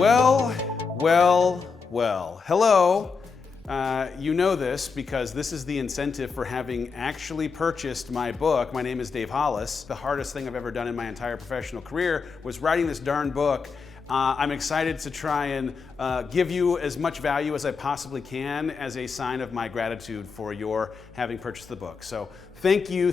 Well. Hello. You know this because this is the incentive for having actually purchased my book. My name is Dave Hollis. The hardest thing I've ever done in my entire professional career was writing this darn book. I'm excited to try and give you as much value as I possibly can as a sign of my gratitude for your having purchased the book. So thank you.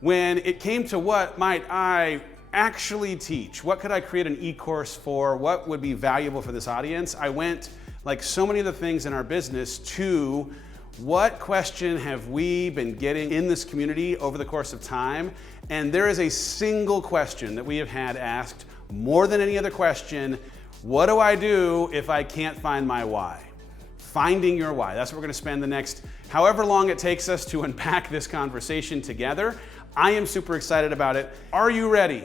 When it came to what might I actually teach, what could I create an e-course for, what would be valuable for this audience, I went, like so many of the things in our business, to what question have we been getting in this community over the course of time? And there is a single question that we have had asked more than any other question: what do I do if I can't find my why? Finding your why. That's what we're going to spend the next however long it takes us to unpack this conversation together. I am super excited about it. Are you ready?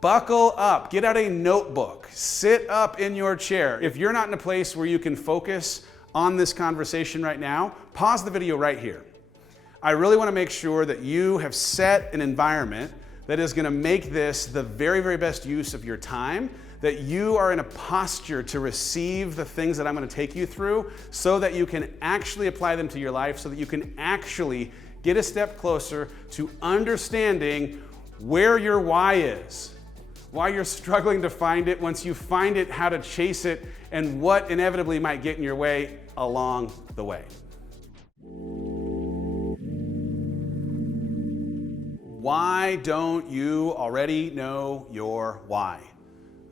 Buckle up, get out a notebook, sit up in your chair. If you're not in a place where you can focus on this conversation right now, pause the video right here. I really want to make sure that you have set an environment that is going to make this the very, very best use of your time, that you are in a posture to receive the things that I'm going to take you through so that you can actually apply them to your life, so that you can actually get a step closer to understanding where your why is, why you're struggling to find it, once you find it, how to chase it, and what inevitably might get in your way along the way. Why don't you already know your why?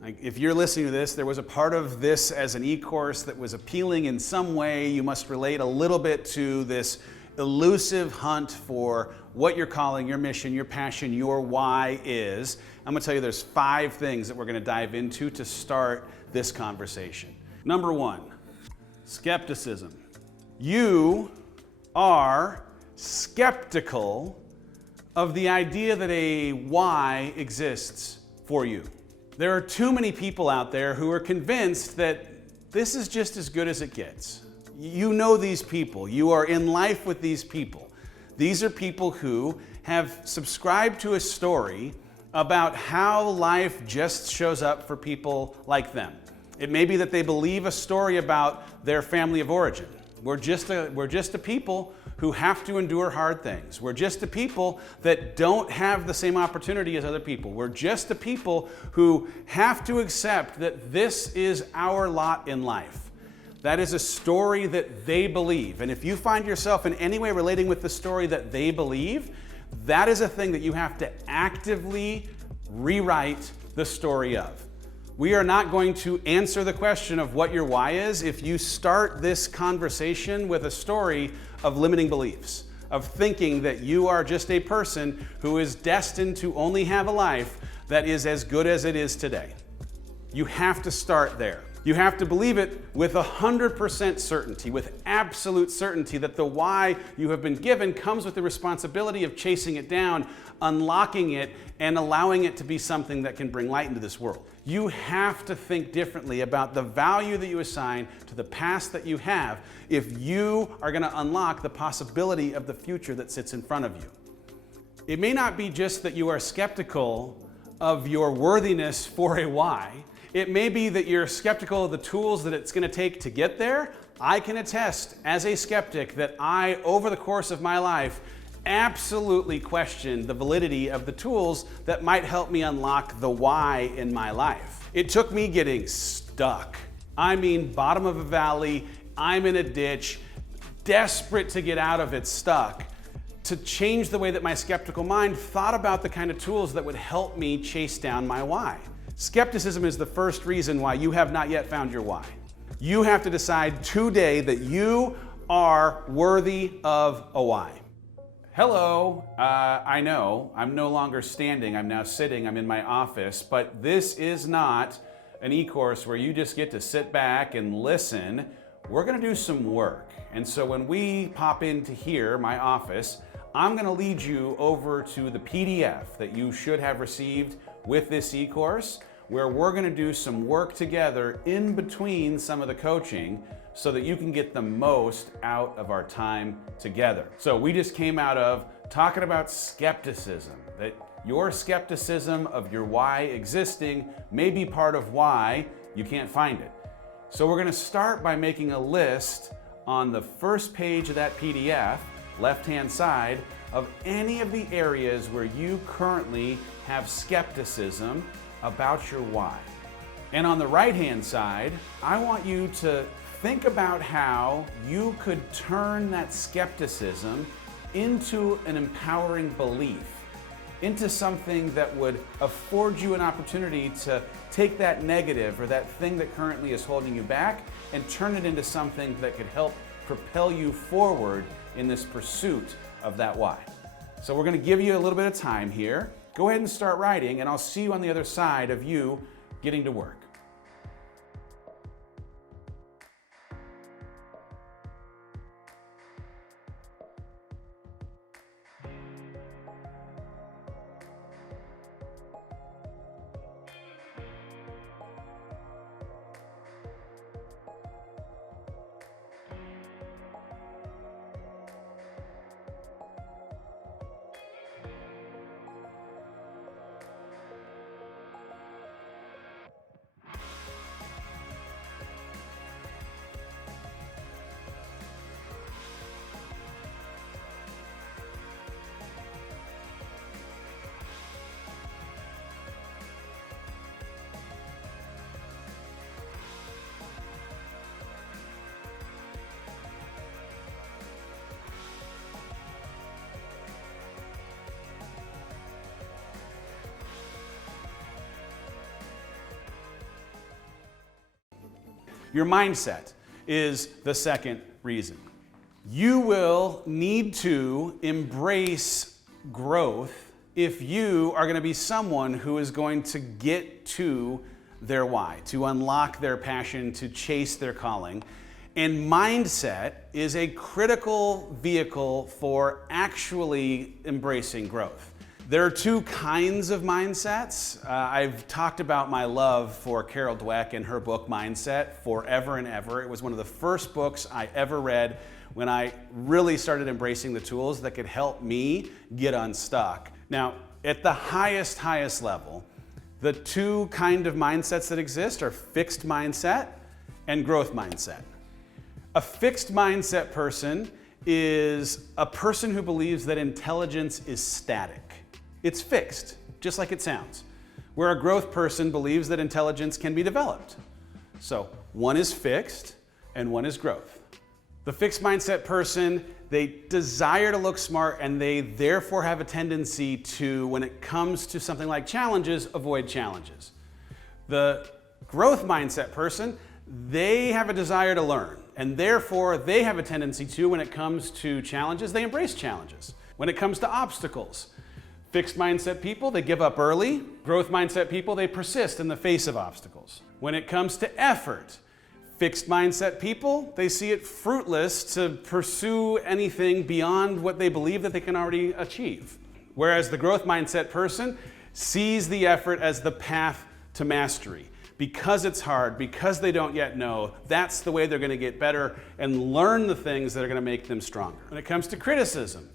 Like, if you're listening to this, there was a part of this as an e-course that was appealing in some way. You must relate a little bit to this elusive hunt for what your calling, your mission, your passion, your why is. I'm going to tell you there's 5 things that we're going to dive into to start this conversation. Number 1, skepticism. You are skeptical of the idea that a why exists for you. There are too many people out there who are convinced that this is just as good as it gets. You know these people. You are in life with these people. These are people who have subscribed to a story about how life just shows up for people like them. It may be that they believe a story about their family of origin. We're just a people who have to endure hard things. We're just a people that don't have the same opportunity as other people. We're just a people who have to accept that this is our lot in life. That is a story that they believe. And if you find yourself in any way relating with the story that they believe, that is a thing that you have to actively rewrite the story of. We are not going to answer the question of what your why is if you start this conversation with a story of limiting beliefs, of thinking that you are just a person who is destined to only have a life that is as good as it is today. You have to start there. You have to believe it with 100% certainty, with absolute certainty that the why you have been given comes with the responsibility of chasing it down, unlocking it, and allowing it to be something that can bring light into this world. You have to think differently about the value that you assign to the past that you have if you are going to unlock the possibility of the future that sits in front of you. It may not be just that you are skeptical of your worthiness for a why. It may be that you're skeptical of the tools that it's going to take to get there. I can attest as a skeptic that I, over the course of my life, absolutely questioned the validity of the tools that might help me unlock the why in my life. It took me getting stuck. I mean, bottom of a valley, I'm in a ditch, desperate to get out of it, stuck, to change the way that my skeptical mind thought about the kind of tools that would help me chase down my why. Skepticism is the first reason why you have not yet found your why. You have to decide today that you are worthy of a why. Hello, I know I'm no longer standing, I'm now sitting, I'm in my office, but this is not an e-course where you just get to sit back and listen. We're gonna do some work. And so when we pop into here, my office, I'm gonna lead you over to the PDF that you should have received with this e-course, where we're gonna do some work together in between some of the coaching so that you can get the most out of our time together. So we just came out of talking about skepticism, that your skepticism of your why existing may be part of why you can't find it. So we're going to start by making a list on the first page of that PDF, left-hand side, of any of the areas where you currently have skepticism about your why. And on the right-hand side, I want you to think about how you could turn that skepticism into an empowering belief, into something that would afford you an opportunity to take that negative or that thing that currently is holding you back and turn it into something that could help propel you forward in this pursuit of that why. So we're going to give you a little bit of time here. Go ahead and start writing, and I'll see you on the other side of you getting to work. Your mindset is the second reason. You will need to embrace growth if you are going to be someone who is going to get to their why, to unlock their passion, to chase their calling. And mindset is a critical vehicle for actually embracing growth. There are two kinds of mindsets. I've talked about my love for Carol Dweck and her book Mindset forever and ever. It was one of the first books I ever read when I really started embracing the tools that could help me get unstuck. Now, at the highest level, the two kind of mindsets that exist are fixed mindset and growth mindset. A fixed mindset person is a person who believes that intelligence is static. It's fixed, just like it sounds. Where a growth person believes that intelligence can be developed. So one is fixed and one is growth. The fixed mindset person, they desire to look smart and they therefore have a tendency to, when it comes to something like challenges, avoid challenges. The growth mindset person, they have a desire to learn and therefore they have a tendency to, when it comes to challenges, they embrace challenges. When it comes to obstacles, fixed mindset people, they give up early. Growth mindset people, they persist in the face of obstacles. When it comes to effort, fixed mindset people, they see it fruitless to pursue anything beyond what they believe that they can already achieve. Whereas the growth mindset person sees the effort as the path to mastery. Because it's hard, because they don't yet know, that's the way they're going to get better and learn the things that are going to make them stronger. When it comes to criticism,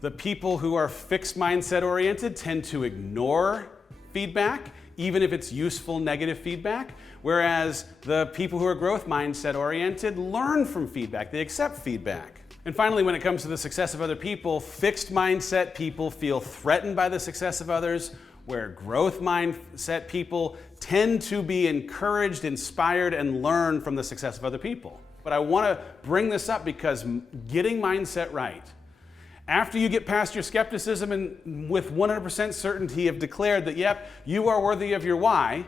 the people who are fixed mindset oriented tend to ignore feedback, even if it's useful negative feedback, whereas the people who are growth mindset oriented learn from feedback, they accept feedback. And finally, when it comes to the success of other people, fixed mindset people feel threatened by the success of others, where growth mindset people tend to be encouraged, inspired, and learn from the success of other people. But I want to bring this up because getting mindset right, after you get past your skepticism and with 100% certainty have declared that, yep, you are worthy of your why,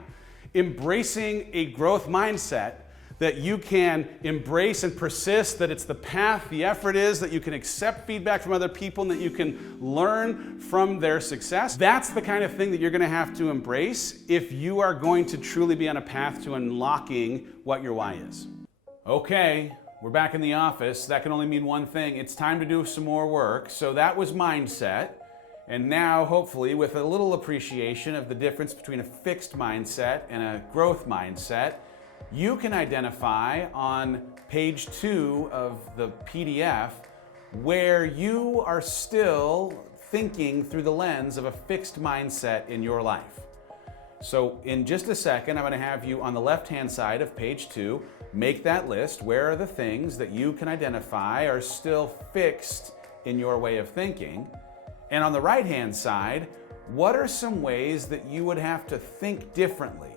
embracing a growth mindset that you can embrace and persist, that it's the path, the effort is, that you can accept feedback from other people and that you can learn from their success. That's the kind of thing that you're going to have to embrace if you are going to truly be on a path to unlocking what your why is. Okay. We're back in the office. That can only mean one thing. It's time to do some more work. So that was mindset. And now, hopefully, with a little appreciation of the difference between a fixed mindset and a growth mindset, you can identify on page 2 of the PDF where you are still thinking through the lens of a fixed mindset in your life. So in just a second, I'm going to have you on the left-hand side of page 2, make that list. Where are the things that you can identify are still fixed in your way of thinking? And on the right-hand side, what are some ways that you would have to think differently,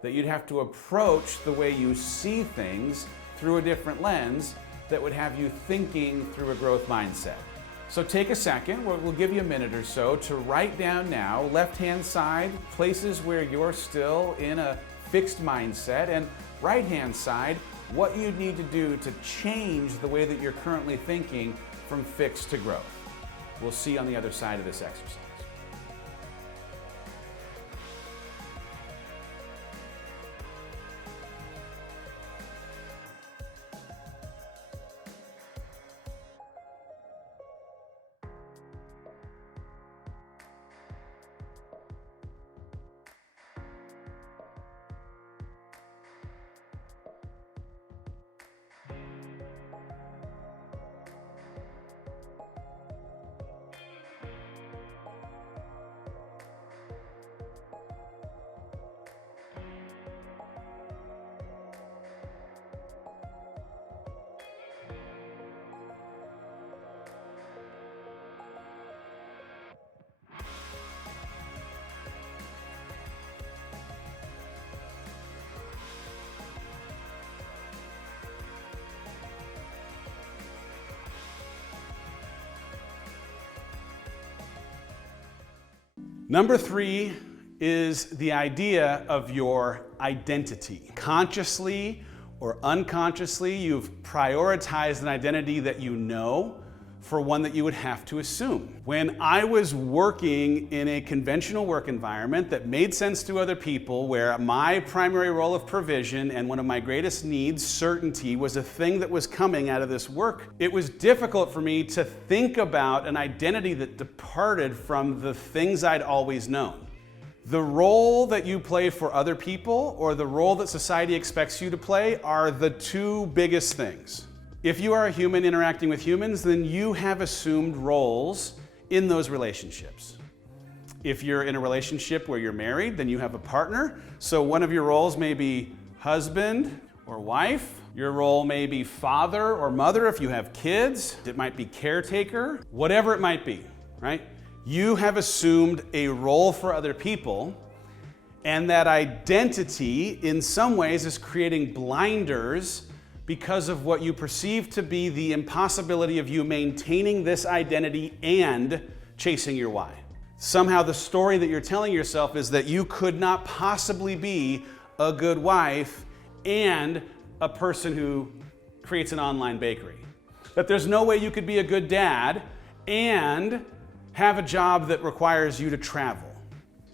that you'd have to approach the way you see things through a different lens that would have you thinking through a growth mindset? So take a second, we'll give you a minute or so to write down now, left-hand side, places where you're still in a fixed mindset, and right-hand side, what you need to do to change the way that you're currently thinking from fixed to growth. We'll see you on the other side of this exercise. Number 3 is the idea of your identity. Consciously or unconsciously, you've prioritized an identity that you know for one that you would have to assume. When I was working in a conventional work environment that made sense to other people, where my primary role of provision and one of my greatest needs, certainty, was a thing that was coming out of this work, it was difficult for me to think about an identity that departed from the things I'd always known. The role that you play for other people or the role that society expects you to play are the two biggest things. If you are a human interacting with humans, then you have assumed roles in those relationships. If you're in a relationship where you're married, then you have a partner. So one of your roles may be husband or wife. Your role may be father or mother if you have kids. It might be caretaker, whatever it might be, right? You have assumed a role for other people, and that identity in some ways is creating blinders because of what you perceive to be the impossibility of you maintaining this identity and chasing your why. Somehow the story that you're telling yourself is that you could not possibly be a good wife and a person who creates an online bakery. That there's no way you could be a good dad and have a job that requires you to travel.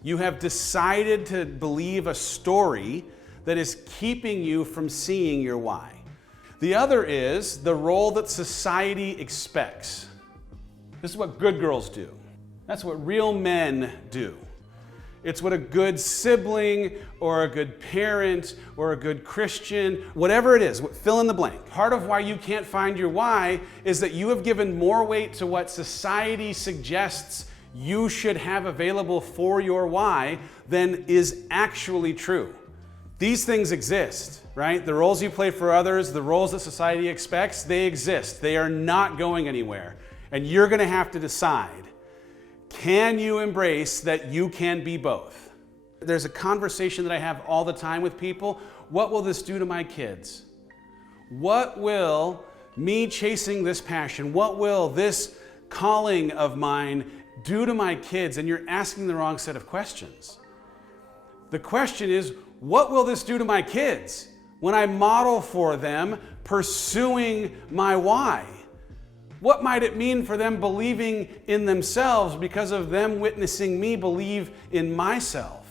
You have decided to believe a story that is keeping you from seeing your why. The other is the role that society expects. This is what good girls do. That's what real men do. It's what a good sibling or a good parent or a good Christian, whatever it is, fill in the blank. Part of why you can't find your why is that you have given more weight to what society suggests you should have available for your why than is actually true. These things exist, right? The roles you play for others, the roles that society expects, they exist. They are not going anywhere. And you're going to have to decide, can you embrace that you can be both? There's a conversation that I have all the time with people. What will this do to my kids? What will me chasing this passion, what will this calling of mine do to my kids? And you're asking the wrong set of questions. The question is, what will this do to my kids when I model for them pursuing my why? What might it mean for them believing in themselves because of them witnessing me believe in myself?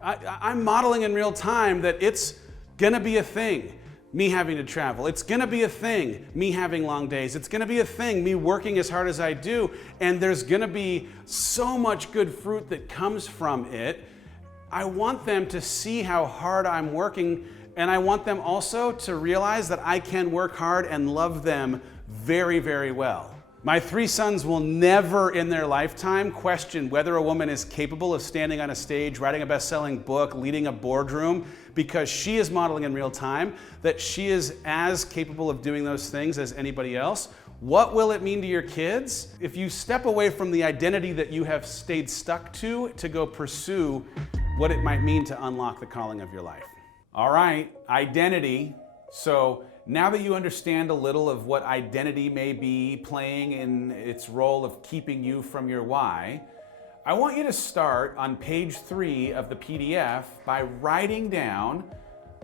I'm modeling in real time that it's gonna be a thing, me having to travel. It's gonna be a thing, me having long days. It's gonna be a thing, me working as hard as I do, and there's gonna be so much good fruit that comes from it. I want them to see how hard I'm working, and I want them also to realize that I can work hard and love them very, very well. My 3 sons will never in their lifetime question whether a woman is capable of standing on a stage, writing a best-selling book, leading a boardroom, because she is modeling in real time that she is as capable of doing those things as anybody else. What will it mean to your kids if you step away from the identity that you have stayed stuck to go pursue what it might mean to unlock the calling of your life? All right, identity. So now that you understand a little of what identity may be playing in its role of keeping you from your why, I want you to start on page 3 of the PDF by writing down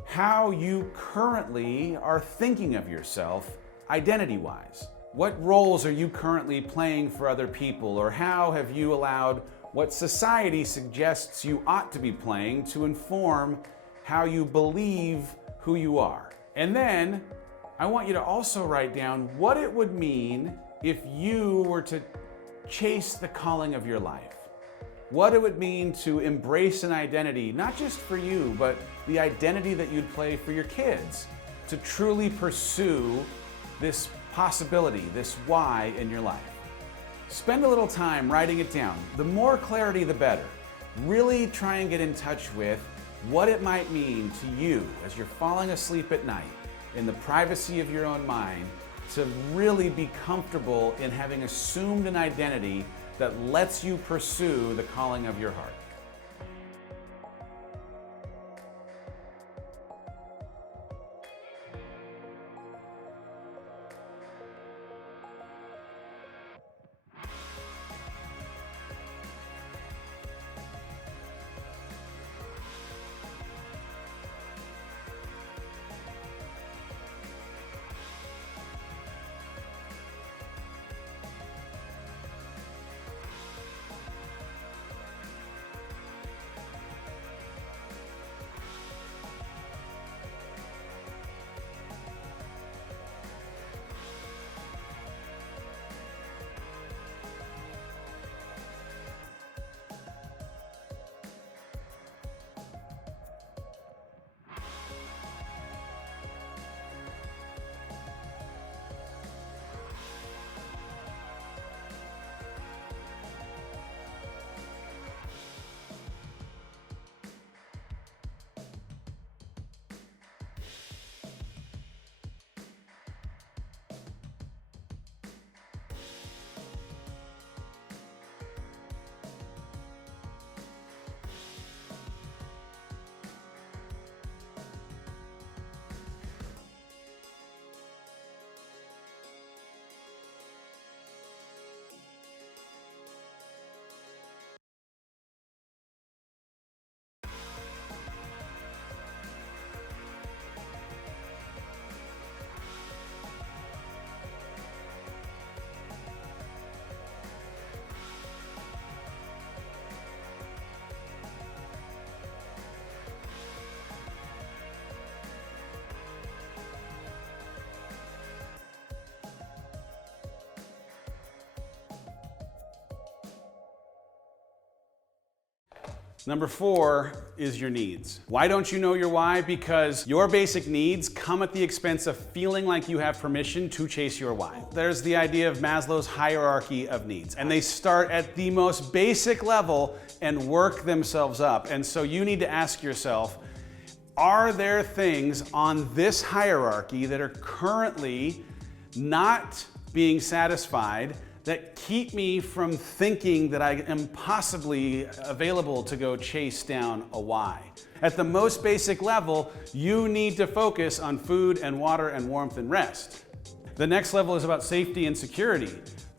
how you currently are thinking of yourself identity-wise. What roles are you currently playing for other people, or how have you allowed what society suggests you ought to be playing to inform how you believe who you are? And then I want you to also write down what it would mean if you were to chase the calling of your life. What it would mean to embrace an identity, not just for you, but the identity that you'd play for your kids, to truly pursue this possibility, this why in your life. Spend a little time writing it down. The more clarity, the better. Really try and get in touch with what it might mean to you as you're falling asleep at night in the privacy of your own mind to really be comfortable in having assumed an identity that lets you pursue the calling of your heart. Number 4 is your needs. Why don't you know your why? Because your basic needs come at the expense of feeling like you have permission to chase your why. There's the idea of Maslow's hierarchy of needs, and they start at the most basic level and work themselves up. And so you need to ask yourself, are there things on this hierarchy that are currently not being satisfied that keep me from thinking that I am possibly available to go chase down a why? At the most basic level, you need to focus on food and water and warmth and rest. The next level is about safety and security.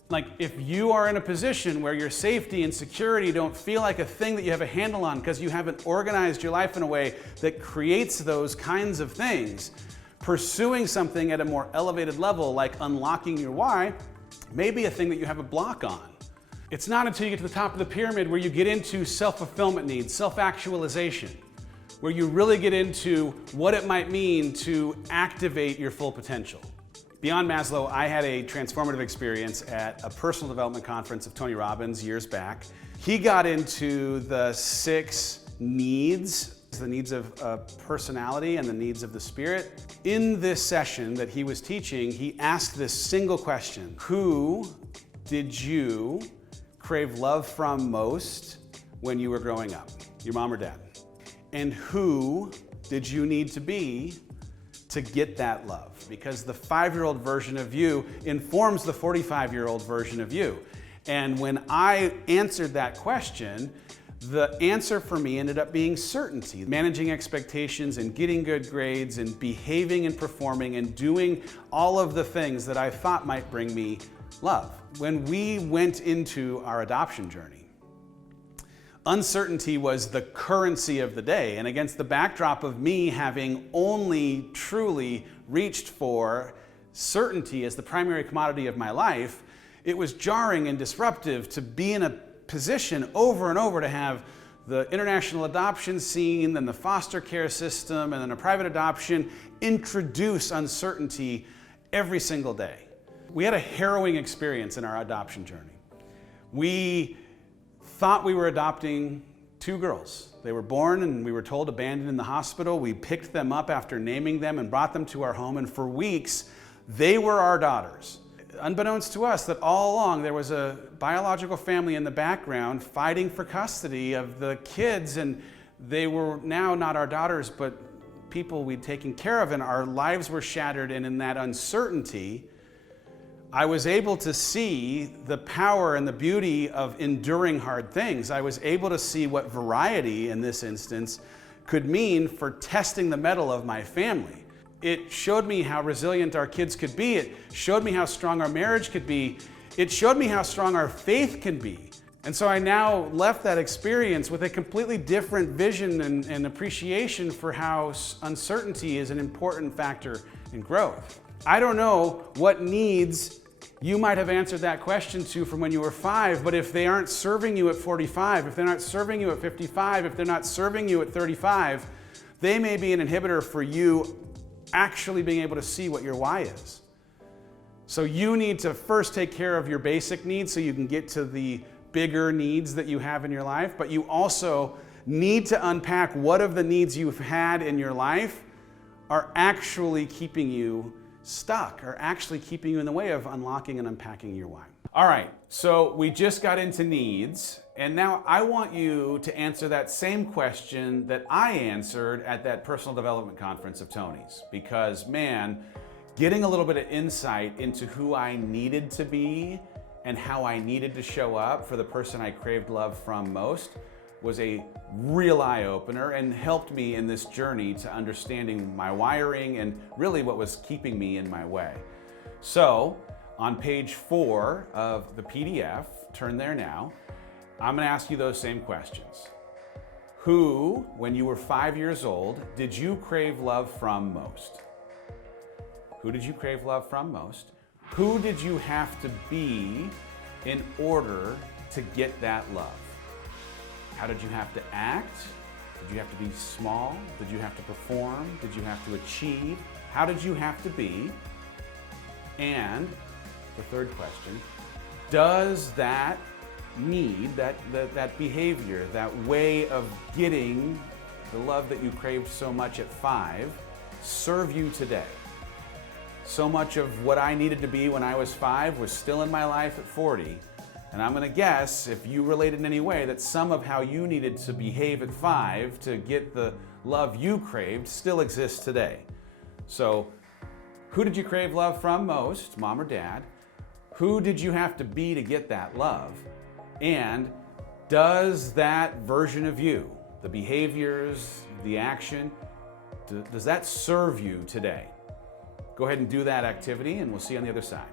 Like, if you are in a position where your safety and security don't feel like a thing that you have a handle on because you haven't organized your life in a way that creates those kinds of things, pursuing something at a more elevated level, like unlocking your why, may be a thing that you have a block on. It's not until you get to the top of the pyramid where you get into self-fulfillment needs, self-actualization, where you really get into what it might mean to activate your full potential. Beyond Maslow, I had a transformative experience at a personal development conference of Tony Robbins years back. He got into the 6 needs The needs of personality and the needs of the spirit. In this session that he was teaching, he asked this single question: who did you crave love from most when you were growing up? Your mom or dad? And who did you need to be to get that love? Because the 5-year-old version of you informs the 45-year-old version of you. And when I answered that question, the answer for me ended up being certainty. Managing expectations and getting good grades and behaving and performing and doing all of the things that I thought might bring me love. When we went into our adoption journey, uncertainty was the currency of the day. And against the backdrop of me having only truly reached for certainty as the primary commodity of my life, it was jarring and disruptive to be in a position over and over to have the international adoption scene, then the foster care system, and then a private adoption introduce uncertainty every single day. We had a harrowing experience in our adoption journey. We thought we were adopting 2 girls. They were born and we were told abandoned in the hospital. We picked them up after naming them and brought them to our home, and for weeks they were our daughters. Unbeknownst to us, that all along there was a biological family in the background fighting for custody of the kids, and they were now not our daughters, but people we'd taken care of, and our lives were shattered. And in that uncertainty, I was able to see the power and the beauty of enduring hard things. I was able to see what variety, in this instance, could mean for testing the mettle of my family. It showed me how resilient our kids could be. It showed me how strong our marriage could be. It showed me how strong our faith can be. And so I now left that experience with a completely different vision and appreciation for how uncertainty is an important factor in growth. I don't know what needs you might have answered that question to from when you were 5, but if they aren't serving you at 45, if they're not serving you at 55, if they're not serving you at 35, they may be an inhibitor for you actually being able to see what your why is. So you need to first take care of your basic needs so you can get to the bigger needs that you have in your life, but you also need to unpack what of the needs you've had in your life are actually keeping you stuck, are actually keeping you in the way of unlocking and unpacking your why. All right, so we just got into needs, and now I want you to answer that same question that I answered at that personal development conference of Tony's. Because man, getting a little bit of insight into who I needed to be and how I needed to show up for the person I craved love from most was a real eye-opener and helped me in this journey to understanding my wiring and really what was keeping me in my way. So, on page 4 of the PDF, turn there now, I'm going to ask you those same questions. Who, when you were 5 years old, did you crave love from most? Who did you crave love from most? Who did you have to be in order to get that love? How did you have to act? Did you have to be small? Did you have to perform? Did you have to achieve? How did you have to be? And the third question, does that need, that behavior, that way of getting the love that you craved so much at 5 serve you today? So much of what I needed to be when I was 5 was still in my life at 40. And I'm going to guess, if you relate in any way, that some of how you needed to behave at 5 to get the love you craved still exists today. So, who did you crave love from most, mom or dad? Who did you have to be to get that love? And does that version of you, the behaviors, the action, does that serve you today? Go ahead and do that activity, and we'll see you on the other side.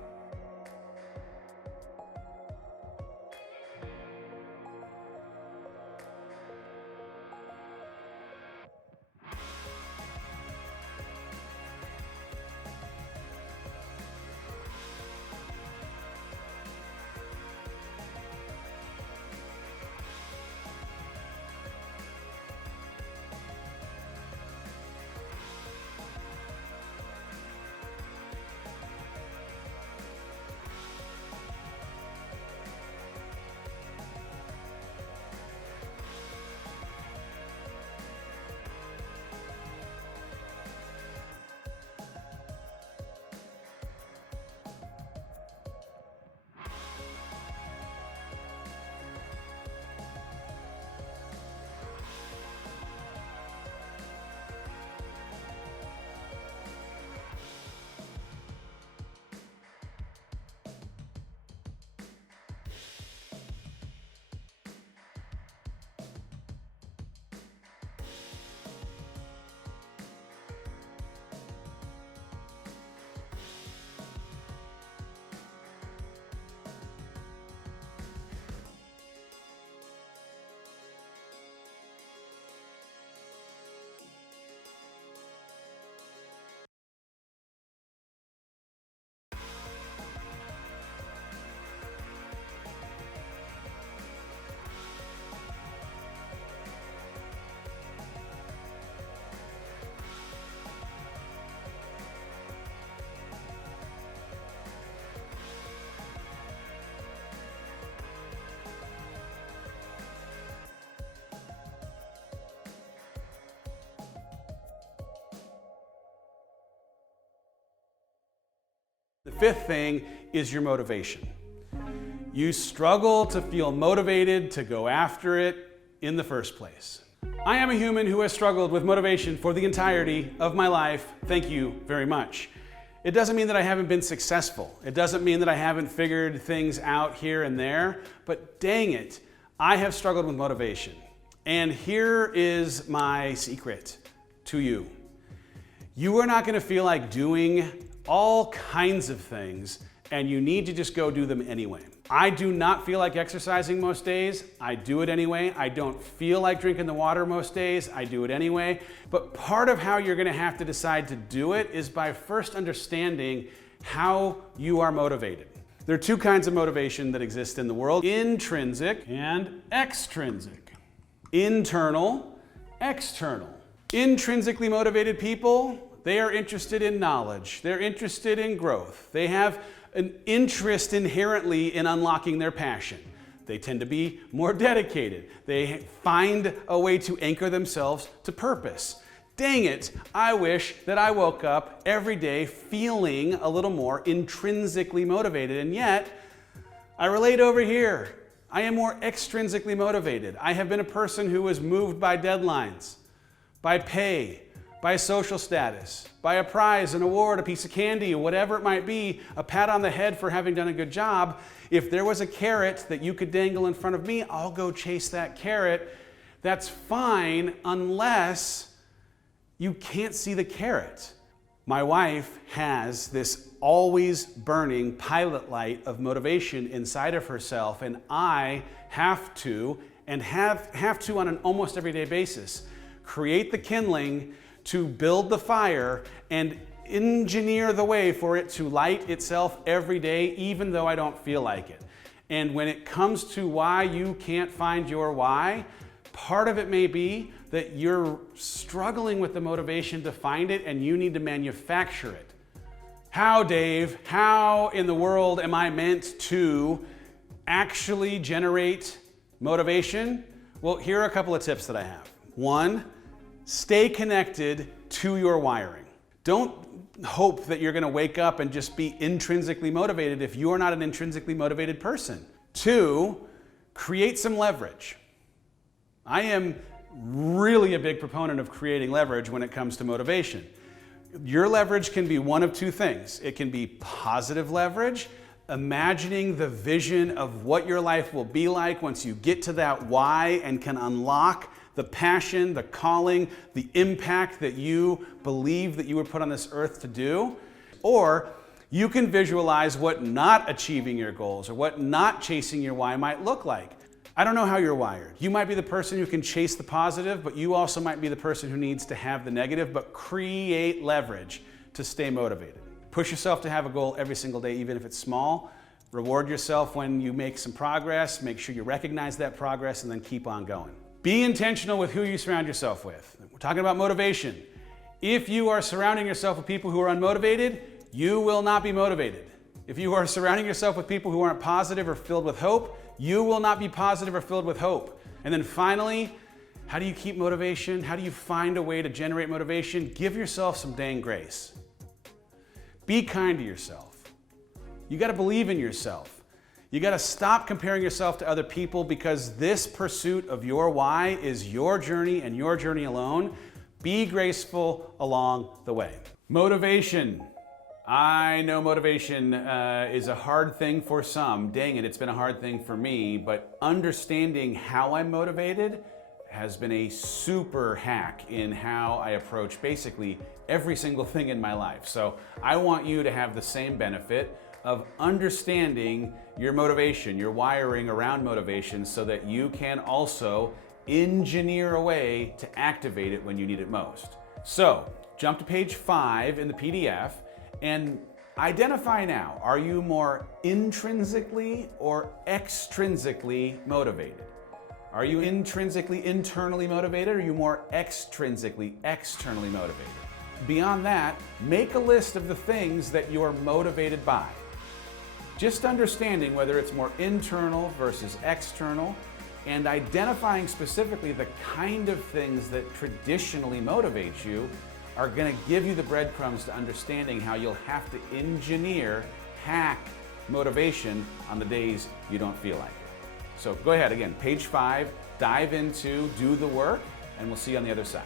fifth thing is your motivation. You struggle to feel motivated to go after it in the first place. I am a human who has struggled with motivation for the entirety of my life. Thank you very much. It doesn't mean that I haven't been successful. It doesn't mean that I haven't figured things out here and there, but dang it, I have struggled with motivation. And here is my secret to you. You are not going to feel like doing all kinds of things, and you need to just go do them anyway. I do not feel like exercising most days. I do it anyway. I don't feel like drinking the water most days. I do it anyway. But part of how you're going to have to decide to do it is by first understanding how you are motivated. There are two kinds of motivation that exist in the world: intrinsic and extrinsic. Internal, external. Intrinsically motivated people, they are interested in knowledge. They're interested in growth. They have an interest inherently in unlocking their passion. They tend to be more dedicated. They find a way to anchor themselves to purpose. Dang it, I wish that I woke up every day feeling a little more intrinsically motivated, and yet I relate over here. I am more extrinsically motivated. I have been a person who was moved by deadlines, by pay, by social status, by a prize, an award, a piece of candy, or whatever it might be, a pat on the head for having done a good job. If there was a carrot that you could dangle in front of me, I'll go chase that carrot. That's fine unless you can't see the carrot. My wife has this always burning pilot light of motivation inside of herself, and I have to on an almost everyday basis, create the kindling to build the fire and engineer the way for it to light itself every day, even though I don't feel like it. And when it comes to why you can't find your why, part of it may be that you're struggling with the motivation to find it and you need to manufacture it. How, Dave? How in the world am I meant to actually generate motivation? Well, here are a couple of tips that I have. One, stay connected to your wiring. Don't hope that you're going to wake up and just be intrinsically motivated if you're not an intrinsically motivated person. Two, create some leverage. I am really a big proponent of creating leverage when it comes to motivation. Your leverage can be one of two things. It can be positive leverage, imagining the vision of what your life will be like once you get to that why and can unlock the passion, the calling, the impact that you believe that you were put on this earth to do. Or you can visualize what not achieving your goals or what not chasing your why might look like. I don't know how you're wired. You might be the person who can chase the positive, but you also might be the person who needs to have the negative, but create leverage to stay motivated. Push yourself to have a goal every single day, even if it's small. Reward yourself when you make some progress. Make sure you recognize that progress and then keep on going. Be intentional with who you surround yourself with. We're talking about motivation. If you are surrounding yourself with people who are unmotivated, you will not be motivated. If you are surrounding yourself with people who aren't positive or filled with hope, you will not be positive or filled with hope. And then finally, how do you keep motivation? How do you find a way to generate motivation? Give yourself some dang grace. Be kind to yourself. You got to believe in yourself. You got to stop comparing yourself to other people, because this pursuit of your why is your journey and your journey alone. Be graceful along the way. Motivation. I know motivation is a hard thing for some. Dang it, it's been a hard thing for me, but understanding how I'm motivated has been a super hack in how I approach basically every single thing in my life. So I want you to have the same benefit of understanding your motivation, your wiring around motivation, so that you can also engineer a way to activate it when you need it most. So jump to page 5 in the PDF and identify now, are you more intrinsically or extrinsically motivated? Are you intrinsically internally motivated, or are you more extrinsically externally motivated? Beyond that, make a list of the things that you're motivated by. Just understanding whether it's more internal versus external, and identifying specifically the kind of things that traditionally motivate you are going to give you the breadcrumbs to understanding how you'll have to engineer pack motivation on the days you don't feel like it. So go ahead, again, page 5, dive into, do the work, and we'll see you on the other side.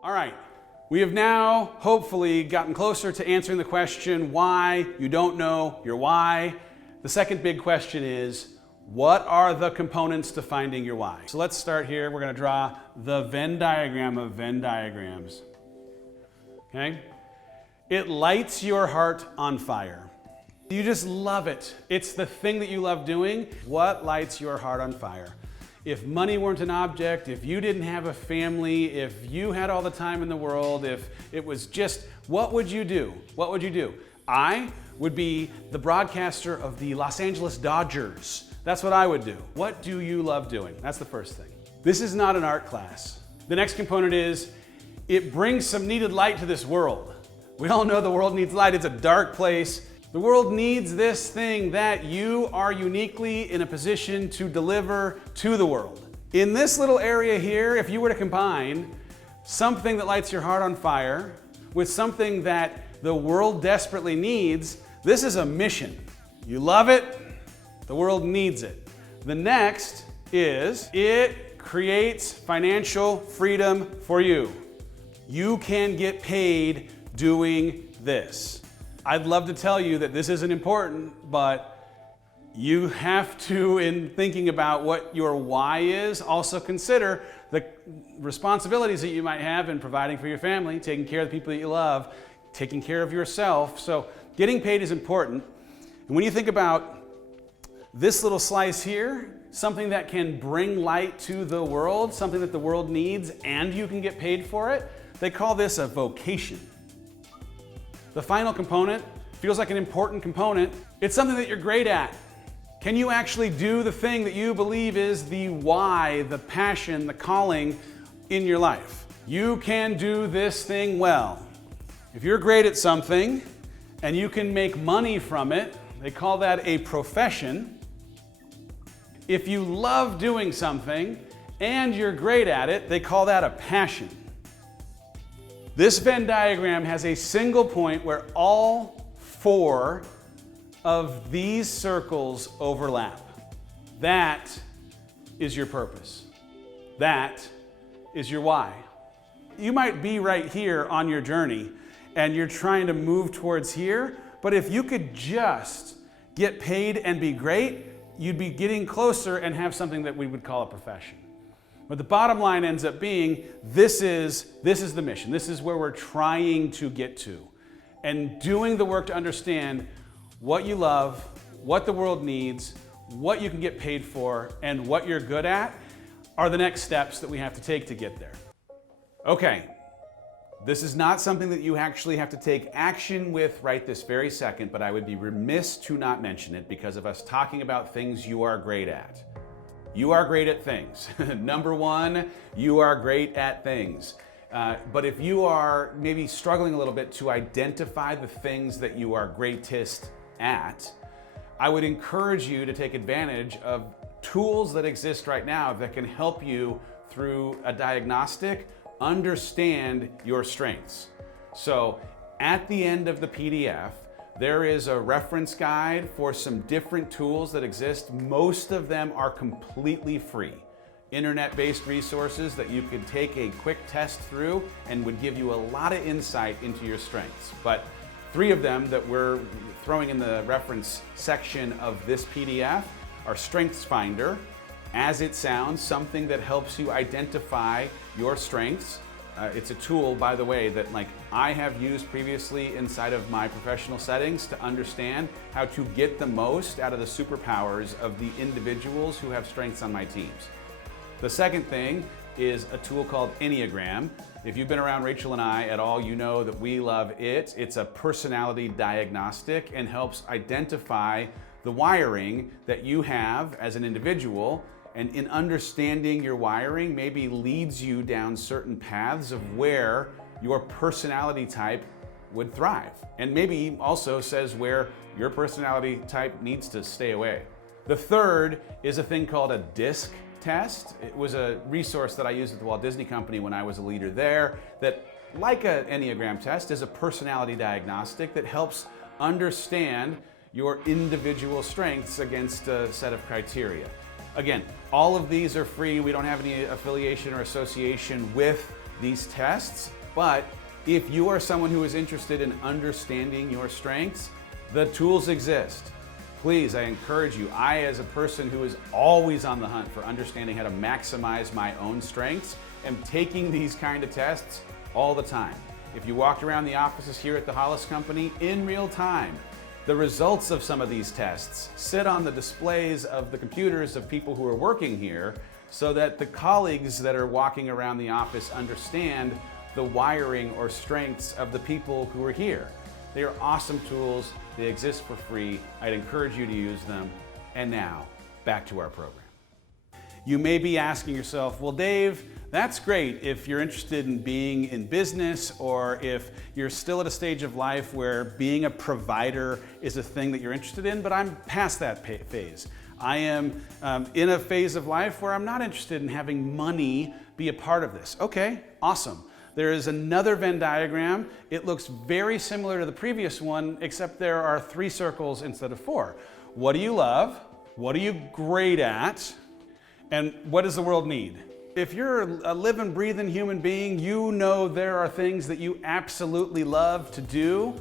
All right, we have now hopefully gotten closer to answering the question why you don't know your why. The second big question is, what are the components to finding your why? So let's start here. We're going to draw the Venn diagram of Venn diagrams. Okay? It lights your heart on fire. You just love it. It's the thing that you love doing. What lights your heart on fire? If money weren't an object, if you didn't have a family, if you had all the time in the world, if it was just, what would you do? What would you do? I would be the broadcaster of the Los Angeles Dodgers. That's what I would do. What do you love doing? That's the first thing. This is not an art class. The next component is, it brings some needed light to this world. We all know the world needs light. It's a dark place. The world needs this thing that you are uniquely in a position to deliver to the world. In this little area here, if you were to combine something that lights your heart on fire with something that the world desperately needs, this is a mission. You love it, the world needs it. The next is, it creates financial freedom for you. You can get paid doing this. I'd love to tell you that this isn't important, but you have to, in thinking about what your why is, also consider the responsibilities that you might have in providing for your family, taking care of the people that you love, taking care of yourself. So getting paid is important. And when you think about this little slice here, something that can bring light to the world, something that the world needs, and you can get paid for it, they call this a vocation. The final component feels like an important component. It's something that you're great at. Can you actually do the thing that you believe is the why, the passion, the calling in your life? You can do this thing well. If you're great at something and you can make money from it, they call that a profession. If you love doing something and you're great at it, they call that a passion. This Venn diagram has a single point where all 4 of these circles overlap. That is your purpose. That is your why. You might be right here on your journey and you're trying to move towards here, but if you could just get paid and be great, you'd be getting closer and have something that we would call a profession. But the bottom line ends up being, this is the mission. This is where we're trying to get to. And doing the work to understand what you love, what the world needs, what you can get paid for, and what you're good at are the next steps that we have to take to get there. Okay, this is not something that you actually have to take action with right this very second, but I would be remiss to not mention it because of us talking about things you are great at. You are great at things. Number 1, you are great at things. But if you are maybe struggling a little bit to identify the things that you are greatest at, I would encourage you to take advantage of tools that exist right now that can help you through a diagnostic understand your strengths. So at the end of the PDF, there is a reference guide for some different tools that exist. Most of them are completely free. Internet-based resources that you could take a quick test through and would give you a lot of insight into your strengths. But 3 of them that we're throwing in the reference section of this PDF are Strengths Finder, as it sounds, something that helps you identify your strengths. It's a tool, by the way, that I have used previously inside of my professional settings to understand how to get the most out of the superpowers of the individuals who have strengths on my teams. The second thing is a tool called Enneagram. If you've been around Rachel and I at all, you know that we love it. It's a personality diagnostic and helps identify the wiring that you have as an individual, and in understanding your wiring maybe leads you down certain paths of where your personality type would thrive, and maybe also says where your personality type needs to stay away. The third is a thing called a DISC test. It was a resource that I used at the Walt Disney Company when I was a leader there that, like an Enneagram test, is a personality diagnostic that helps understand your individual strengths against a set of criteria. Again, all of these are free. We don't have any affiliation or association with these tests, but if you are someone who is interested in understanding your strengths, the tools exist. Please, I encourage you, I as a person who is always on the hunt for understanding how to maximize my own strengths, am taking these kind of tests all the time. If you walked around the offices here at the Hollis Company in real time, the results of some of these tests sit on the displays of the computers of people who are working here so that the colleagues that are walking around the office understand the wiring or strengths of the people who are here. They are awesome tools. They exist for free. I'd encourage you to use them. And now, back to our program. You may be asking yourself, well, Dave, that's great if you're interested in being in business, or if you're still at a stage of life where being a provider is a thing that you're interested in, but I'm past that phase. I am in a phase of life where I'm not interested in having money be a part of this. Okay, awesome. There is another Venn diagram. It looks very similar to the previous one, except there are 3 circles instead of 4. What do you love? What are you great at? And what does the world need? If you're a living, breathing human being, you know there are things that you absolutely love to do.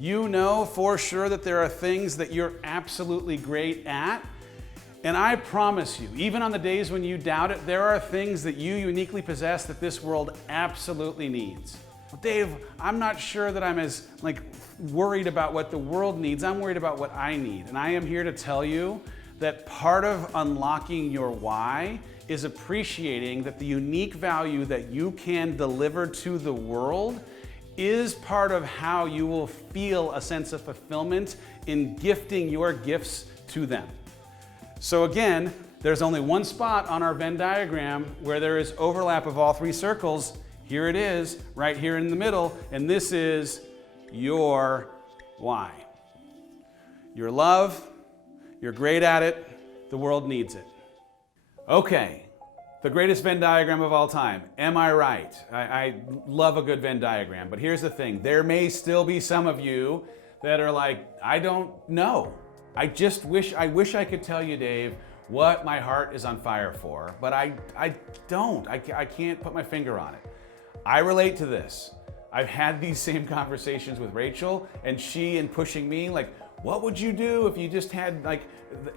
You know for sure that there are things that you're absolutely great at. And I promise you, even on the days when you doubt it, there are things that you uniquely possess that this world absolutely needs. Well, Dave, I'm not sure that I'm as worried about what the world needs. I'm worried about what I need. And I am here to tell you that part of unlocking your why is appreciating that the unique value that you can deliver to the world is part of how you will feel a sense of fulfillment in gifting your gifts to them. So again, there's only one spot on our Venn diagram where there is overlap of all 3 circles. Here it is, right here in the middle, and this is your why. Your love, you're great at it, the world needs it. Okay, the greatest Venn diagram of all time. Am I right? I love a good Venn diagram, but here's the thing. There may still be some of you that are like, I don't know. I wish I could tell you, Dave, what my heart is on fire for, but I don't. I can't put my finger on it. I relate to this. I've had these same conversations with Rachel, and she, in pushing me, what would you do if you just had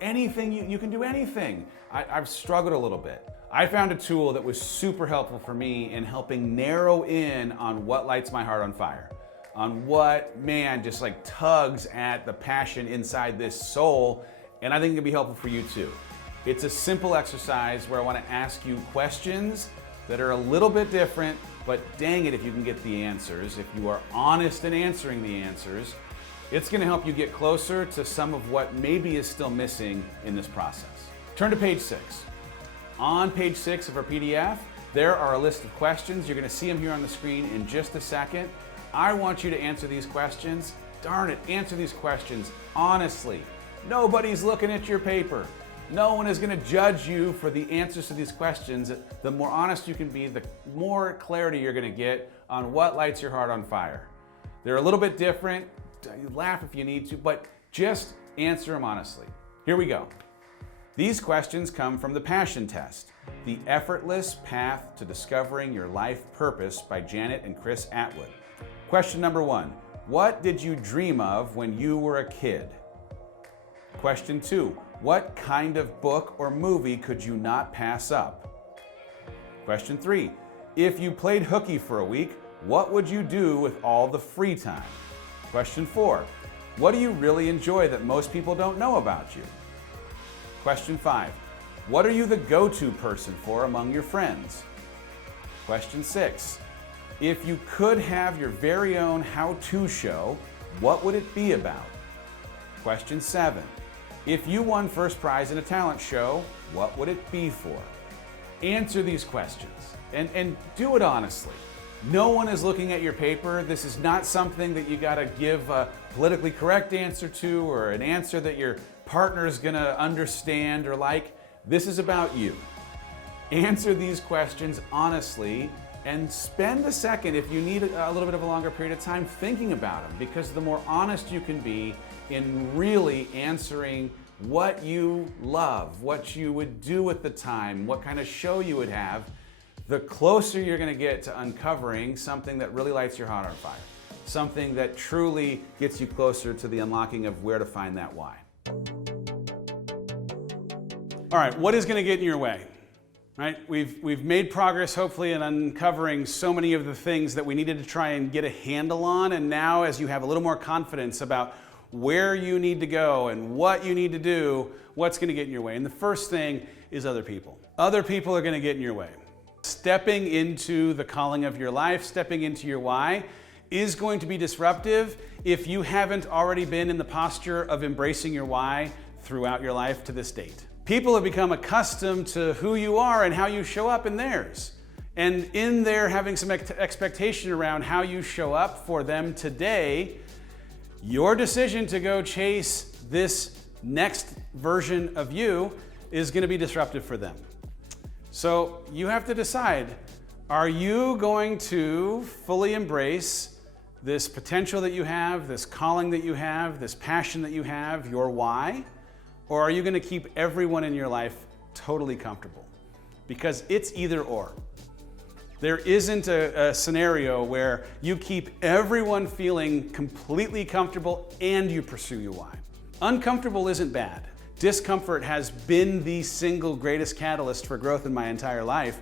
anything, you can do anything. I've struggled a little bit. I found a tool that was super helpful for me in helping narrow in on what lights my heart on fire, on what, just tugs at the passion inside this soul, and I think it can be helpful for you too. It's a simple exercise where I want to ask you questions that are a little bit different, but dang it if you can get the answers. If you are honest in answering the answers, it's going to help you get closer to some of what maybe is still missing in this process. Turn to page 6. On page 6 of our PDF, there are a list of questions. You're going to see them here on the screen in just a second. I want you to answer these questions. Darn it, answer these questions honestly. Nobody's looking at your paper. No one is going to judge you for the answers to these questions. The more honest you can be, the more clarity you're going to get on what lights your heart on fire. They're a little bit different. Laugh if you need to, but just answer them honestly. Here we go. These questions come from the Passion Test, The Effortless Path to Discovering Your Life Purpose by Janet and Chris Atwood. Question number 1, What did you dream of when you were a kid? Question 2. What kind of book or movie could you not pass up? Question 3. If you played hooky for a week, what would you do with all the free time? Question 4. What do you really enjoy that most people don't know about you? Question 5. What are you the go-to person for among your friends? Question 6. If you could have your very own how-to show, what would it be about? Question 7. If you won first prize in a talent show, what would it be for? Answer these questions and do it honestly. No one is looking at your paper. This is not something that you gotta give a politically correct answer to or an answer that your partner is gonna understand or like. This is about you. Answer these questions honestly and spend a second, if you need a little bit of a longer period of time, thinking about them, because the more honest you can be in really answering what you love, what you would do with the time, what kind of show you would have, the closer you're going to get to uncovering something that really lights your heart on fire, something that truly gets you closer to the unlocking of where to find that why. All right, what is going to get in your way? Right? We've made progress, hopefully, in uncovering so many of the things that we needed to try and get a handle on, and now as you have a little more confidence about where you need to go and what you need to do, what's going to get in your way? And the first thing is other people. Other people are going to get in your way. Stepping into the calling of your life, stepping into your why, is going to be disruptive if you haven't already been in the posture of embracing your why throughout your life to this date. People have become accustomed to who you are and how you show up in theirs. And in there having some expectation around how you show up for them today, your decision to go chase this next version of you is going to be disruptive for them. So you have to decide, are you going to fully embrace this potential that you have, this calling that you have, this passion that you have, your why? Or are you going to keep everyone in your life totally comfortable? Because it's either or. There isn't a scenario where you keep everyone feeling completely comfortable and you pursue your why. Uncomfortable isn't bad. Discomfort has been the single greatest catalyst for growth in my entire life.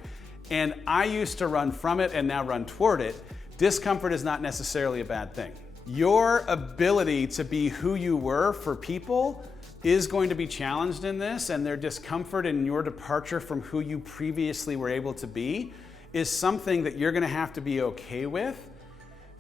And I used to run from it and now run toward it. Discomfort is not necessarily a bad thing. Your ability to be who you were for people is going to be challenged in this, and their discomfort and your departure from who you previously were able to be is something that you're going to have to be okay with.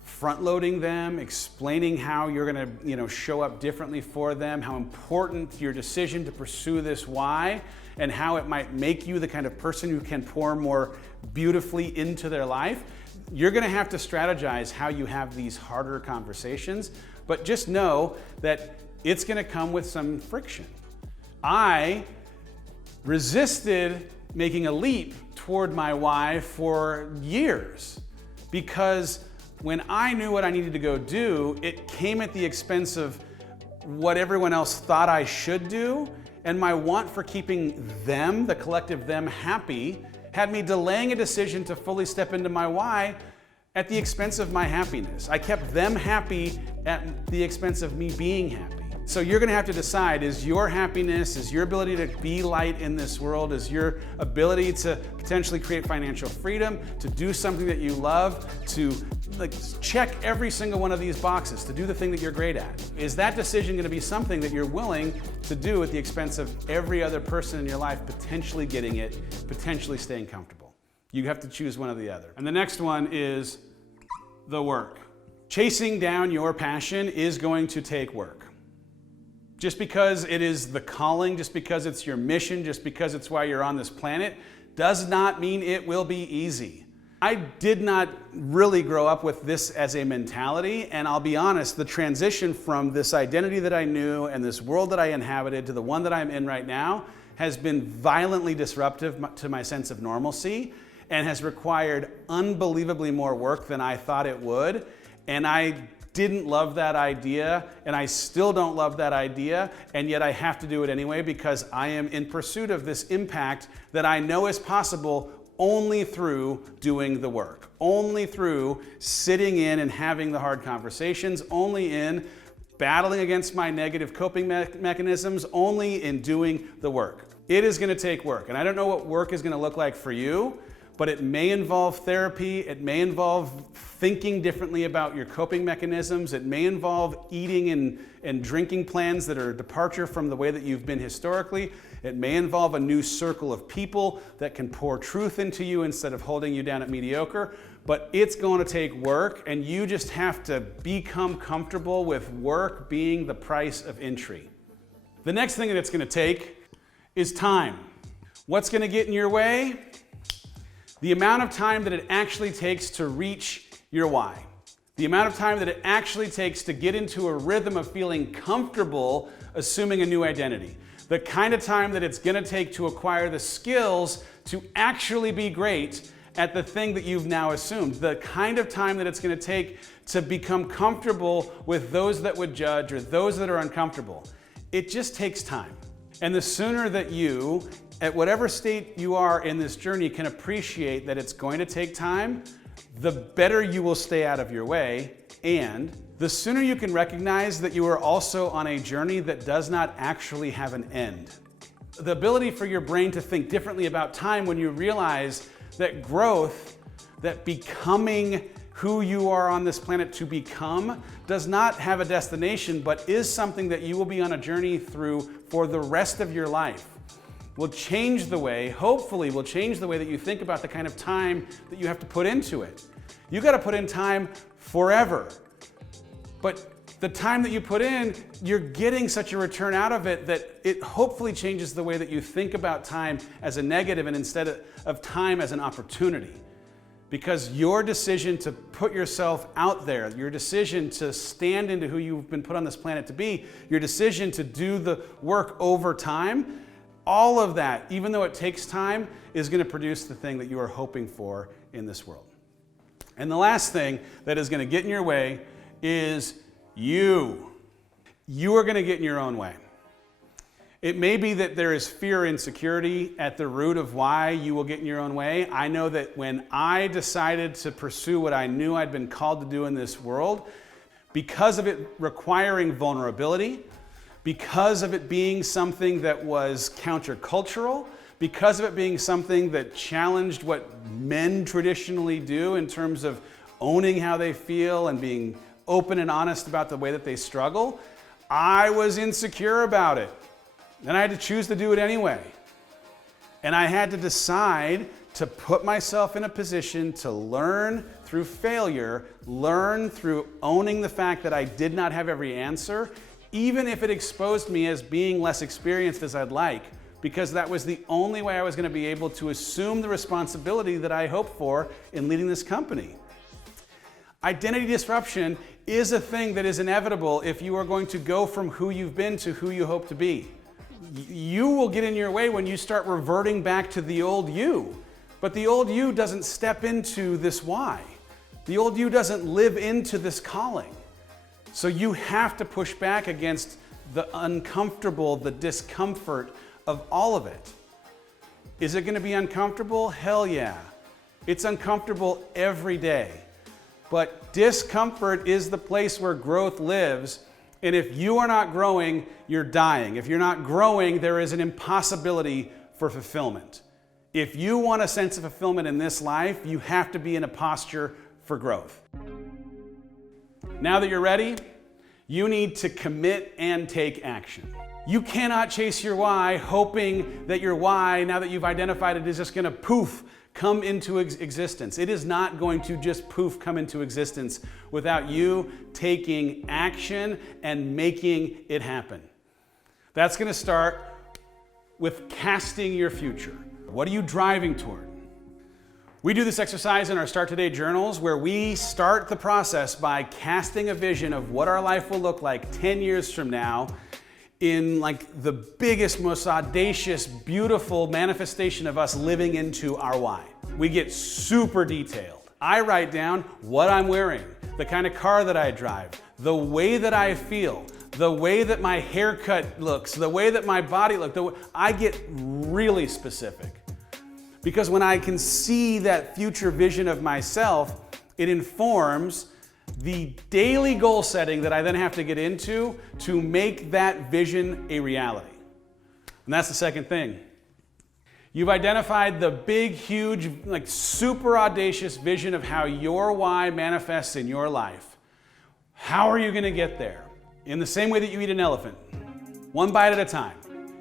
Front-loading them, explaining how you're going to, show up differently for them, how important your decision to pursue this why, and how it might make you the kind of person who can pour more beautifully into their life. You're going to have to strategize how you have these harder conversations, but just know that it's going to come with some friction. I resisted making a leap toward my why for years because when I knew what I needed to go do, it came at the expense of what everyone else thought I should do, and my want for keeping them, the collective them, happy had me delaying a decision to fully step into my why at the expense of my happiness. I kept them happy at the expense of me being happy. So you're going to have to decide, is your happiness, is your ability to be light in this world, is your ability to potentially create financial freedom, to do something that you love, to check every single one of these boxes, to do the thing that you're great at? Is that decision going to be something that you're willing to do at the expense of every other person in your life potentially getting it, potentially staying comfortable? You have to choose one or the other. And the next one is the work. Chasing down your passion is going to take work. Just because it is the calling, just because it's your mission, just because it's why you're on this planet, does not mean it will be easy. I did not really grow up with this as a mentality, and I'll be honest, the transition from this identity that I knew and this world that I inhabited to the one that I'm in right now has been violently disruptive to my sense of normalcy and has required unbelievably more work than I thought it would. And I didn't love that idea, and I still don't love that idea, and yet I have to do it anyway because I am in pursuit of this impact that I know is possible only through doing the work, only through sitting in and having the hard conversations, only in battling against my negative coping mechanisms, only in doing the work. It is going to take work, and I don't know what work is going to look like for you, but it may involve therapy, it may involve thinking differently about your coping mechanisms, it may involve eating and drinking plans that are a departure from the way that you've been historically, it may involve a new circle of people that can pour truth into you instead of holding you down at mediocre, but it's going to take work, and you just have to become comfortable with work being the price of entry. The next thing that it's going to take is time. What's going to get in your way? The amount of time that it actually takes to reach your why. The amount of time that it actually takes to get into a rhythm of feeling comfortable assuming a new identity. The kind of time that it's going to take to acquire the skills to actually be great at the thing that you've now assumed. The kind of time that it's going to take to become comfortable with those that would judge or those that are uncomfortable. It just takes time. And the sooner that you, at whatever state you are in this journey, can appreciate that it's going to take time, the better you will stay out of your way, and the sooner you can recognize that you are also on a journey that does not actually have an end. The ability for your brain to think differently about time when you realize that growth, that becoming who you are on this planet to become, does not have a destination, but is something that you will be on a journey through for the rest of your life, will change the way, hopefully will change the way that you think about the kind of time that you have to put into it. You got to put in time forever. But the time that you put in, you're getting such a return out of it that it hopefully changes the way that you think about time as a negative and instead of time as an opportunity. Because your decision to put yourself out there, your decision to stand into who you've been put on this planet to be, your decision to do the work over time, all of that, even though it takes time, is going to produce the thing that you are hoping for in this world. And the last thing that is going to get in your way is you. You are going to get in your own way. It may be that there is fear or insecurity at the root of why you will get in your own way. I know that when I decided to pursue what I knew I'd been called to do in this world, because of it requiring vulnerability, because of it being something that was countercultural, because of it being something that challenged what men traditionally do in terms of owning how they feel and being open and honest about the way that they struggle, I was insecure about it. And I had to choose to do it anyway. And I had to decide to put myself in a position to learn through failure, learn through owning the fact that I did not have every answer, even if it exposed me as being less experienced as I'd like, because that was the only way I was going to be able to assume the responsibility that I hoped for in leading this company. Identity disruption is a thing that is inevitable if you are going to go from who you've been to who you hope to be. You will get in your way when you start reverting back to the old you. But the old you doesn't step into this why. The old you doesn't live into this calling. So you have to push back against the uncomfortable, the discomfort of all of it. Is it going to be uncomfortable? Hell yeah. It's uncomfortable every day. But discomfort is the place where growth lives. And if you are not growing, you're dying. If you're not growing, there is an impossibility for fulfillment. If you want a sense of fulfillment in this life, you have to be in a posture for growth. Now that you're ready, you need to commit and take action. You cannot chase your why hoping that your why, now that you've identified it, is just going to poof, come into existence. It is not going to just poof, come into existence without you taking action and making it happen. That's going to start with casting your future. What are you driving toward? We do this exercise in our Start Today journals where we start the process by casting a vision of what our life will look like 10 years from now in like the biggest, most audacious, beautiful manifestation of us living into our why. We get super detailed. I write down what I'm wearing, the kind of car that I drive, the way that I feel, the way that my haircut looks, the way that my body looks. I get really specific. Because when I can see that future vision of myself, it informs the daily goal setting that I then have to get into to make that vision a reality. And that's the second thing. You've identified the big, huge, like super audacious vision of how your why manifests in your life. How are you going to get there? In the same way that you eat an elephant, one bite at a time.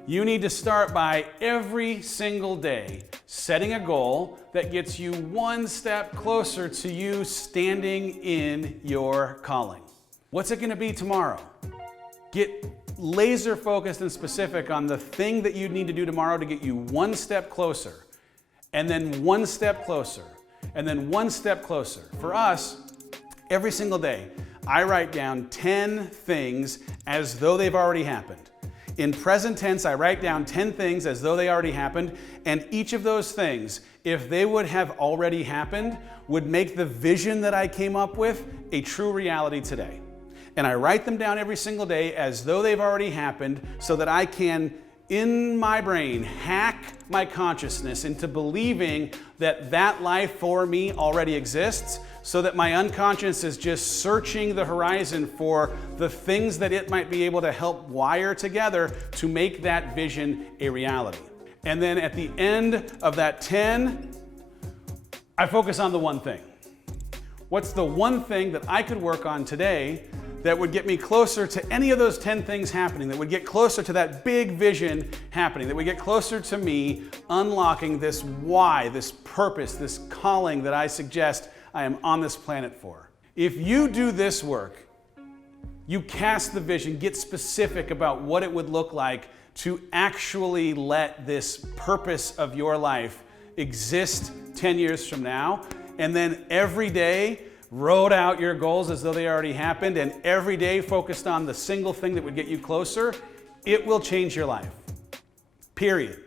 You need to start by every single day setting a goal that gets you one step closer to you standing in your calling. What's it going to be tomorrow? Get laser focused and specific on the thing that you need to do tomorrow to get you one step closer, and then one step closer, and then one step closer. For us, every single day, I write down 10 things as though they've already happened. In present tense, I write down 10 things as though they already happened, and each of those things, if they would have already happened, would make the vision that I came up with a true reality today. And I write them down every single day as though they've already happened so that I can, in my brain, hack my consciousness into believing that that life for me already exists, so that my unconscious is just searching the horizon for the things that it might be able to help wire together to make that vision a reality. And then at the end of that 10, I focus on the one thing. What's the one thing that I could work on today that would get me closer to any of those 10 things happening, that would get closer to that big vision happening, that would get closer to me unlocking this why, this purpose, this calling that I suggest I am on this planet for. If you do this work, you cast the vision, get specific about what it would look like to actually let this purpose of your life exist 10 years from now, and then every day wrote out your goals as though they already happened, and every day focused on the single thing that would get you closer, it will change your life. Period.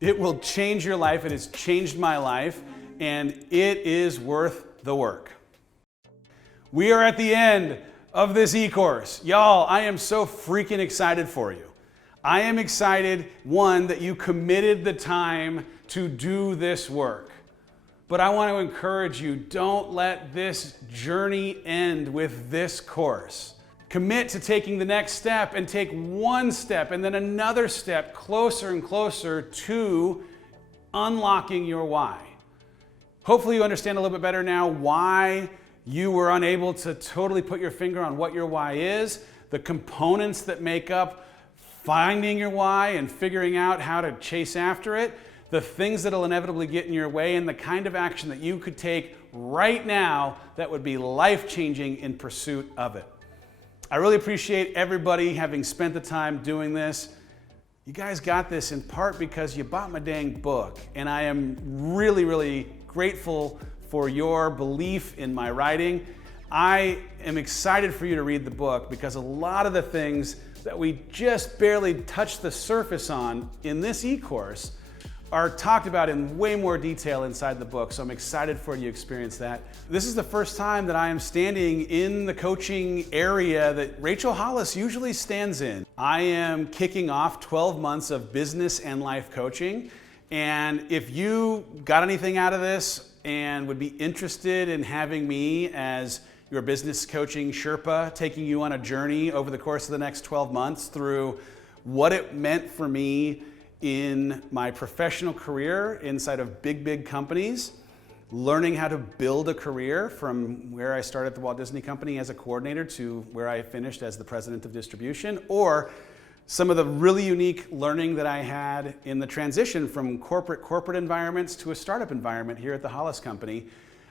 It will change your life. It has changed my life, and it is worth the work. We are at the end of this e-course. Y'all, I am so freaking excited for you. I am excited, one, that you committed the time to do this work. But I want to encourage you, don't let this journey end with this course. Commit to taking the next step, and take one step and then another step closer and closer to unlocking your why. Hopefully you understand a little bit better now why you were unable to totally put your finger on what your why is, the components that make up finding your why and figuring out how to chase after it, the things that'll inevitably get in your way, and the kind of action that you could take right now that would be life-changing in pursuit of it. I really appreciate everybody having spent the time doing this. You guys got this in part because you bought my dang book, and I am really, really grateful for your belief in my writing. I am excited for you to read the book because a lot of the things that we just barely touched the surface on in this e-course are talked about in way more detail inside the book, so I'm excited for you to experience that. This is the first time that I am standing in the coaching area that Rachel Hollis usually stands in. I am kicking off 12 months of business and life coaching, and if you got anything out of this and would be interested in having me as your business coaching Sherpa, taking you on a journey over the course of the next 12 months through what it meant for me in my professional career inside of big companies, learning how to build a career from where I started at the Walt Disney Company as a coordinator to where I finished as the president of distribution, or some of the really unique learning that I had in the transition from corporate environments to a startup environment here at the Hollis Company.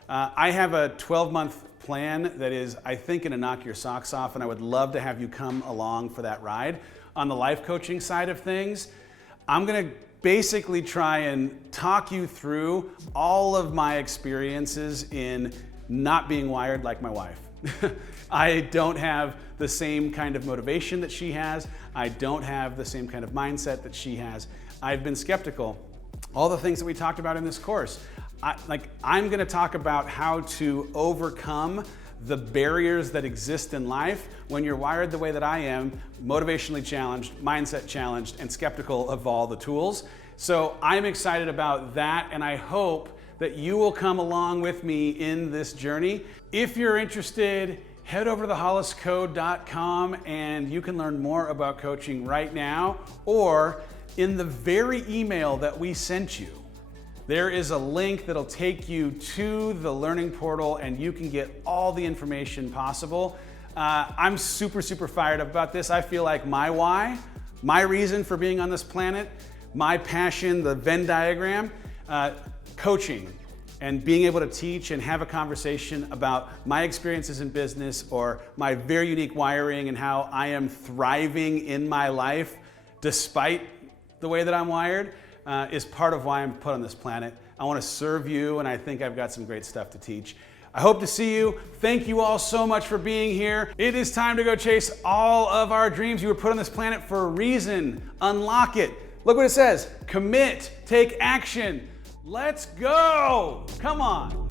I have a 12-month plan that is, I think, going to knock your socks off, and I would love to have you come along for that ride. On the life coaching side of things, I'm going to basically try and talk you through all of my experiences in not being wired like my wife. I don't have the same kind of motivation that she has. I don't have the same kind of mindset that she has. I've been skeptical. All the things that we talked about in this course. I'm going to talk about how to overcome the barriers that exist in life when you're wired the way that I am, motivationally challenged, mindset challenged, and skeptical of all the tools. So I'm excited about that, and I hope that you will come along with me in this journey. If you're interested, head over to theholliscode.com and you can learn more about coaching right now, or in the very email that we sent you, there is a link that'll take you to the learning portal and you can get all the information possible. I'm super fired up about this. I feel like my why, my reason for being on this planet, my passion, the Venn diagram, coaching and being able to teach and have a conversation about my experiences in business or my very unique wiring and how I am thriving in my life despite the way that I'm wired is part of why I'm put on this planet. I want to serve you, and I think I've got some great stuff to teach. I hope to see you. Thank you all so much for being here. It is time to go chase all of our dreams. You were put on this planet for a reason. Unlock it. Look what it says. Commit. Take action. Let's go. Come on.